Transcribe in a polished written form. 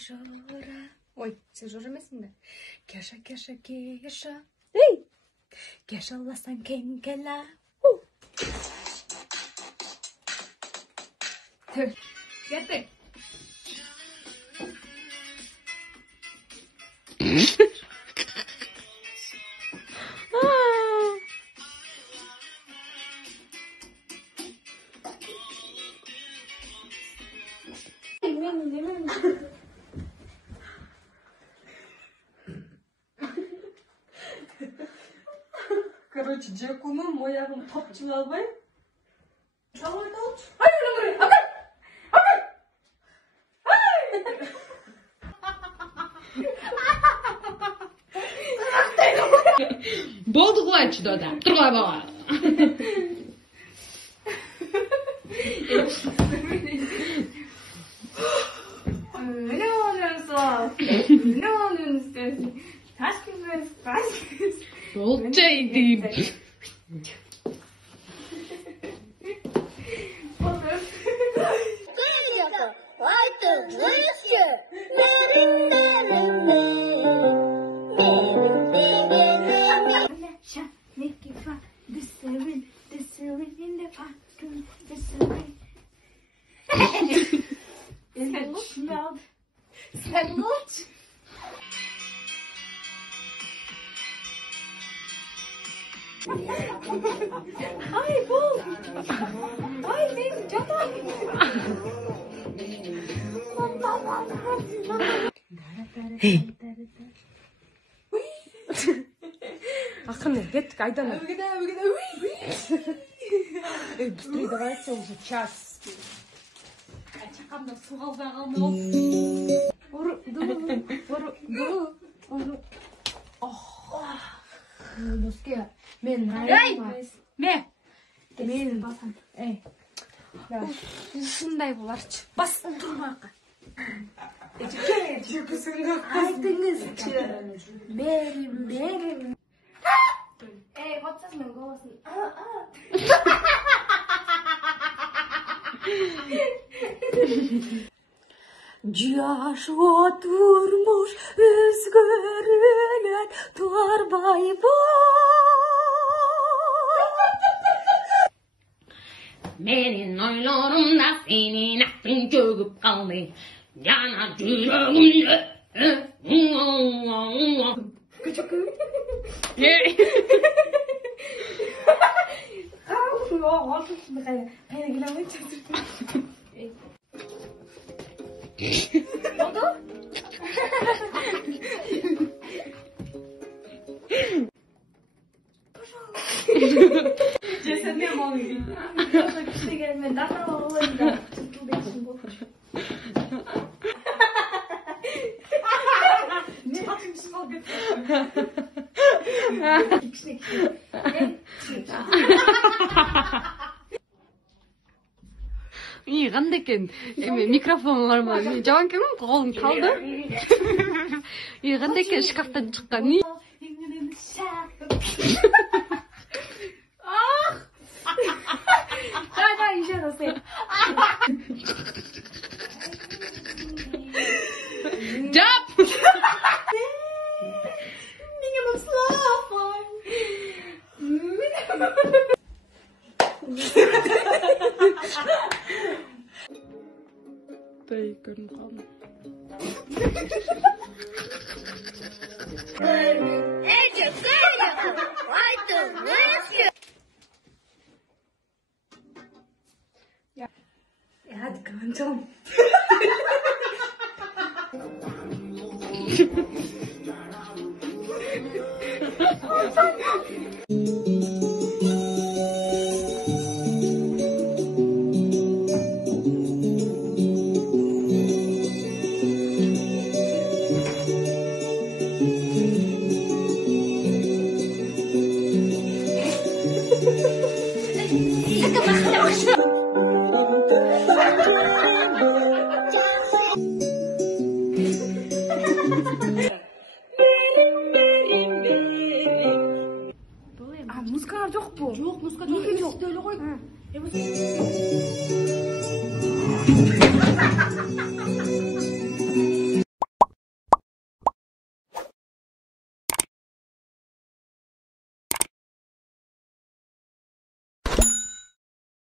Жора. Ой, сен Жора емессің бе? Кеша. Ей! Кешаласаң кеңкела. Кеттік. Короче, Джекуның мояғын топчып албай. Шалайда отыр. Болды құлайшы дода. Тұрғай баға. Болчайды. Ay bu. Ay benim canım. Ақырын кеттік, айдана. Быстрее давайте уже час. Çakamda su almaya kalmıyor. Мен Ne? Мен Basan. шындай боларчы. Bas durma. Айтыңызчы. Benim. Hotsız mı golasın? Жаш отурмуш өзгөрүлөт туарбай Menin oylarımda senin aklın çöküp kaldı. Yana yüreğimde. Oldu? Cesedine mi oluyor? İşte gelme. Daha olaydı. Tutuldu için bu. Ne atmışsın o götürüyorsun? İkişine. 이 қандай екен микрофон бар ма жаман екен қолым қалды 이 қандай екен шкафтан шыққан не Давай еще раз. жап Неге басылафай? Дай көрініп қалдым Hadi kancam. Sakın bak. Музыкалар жоқ бұл. Жоқ, музыка Неге жоқ? Өйлі ғой.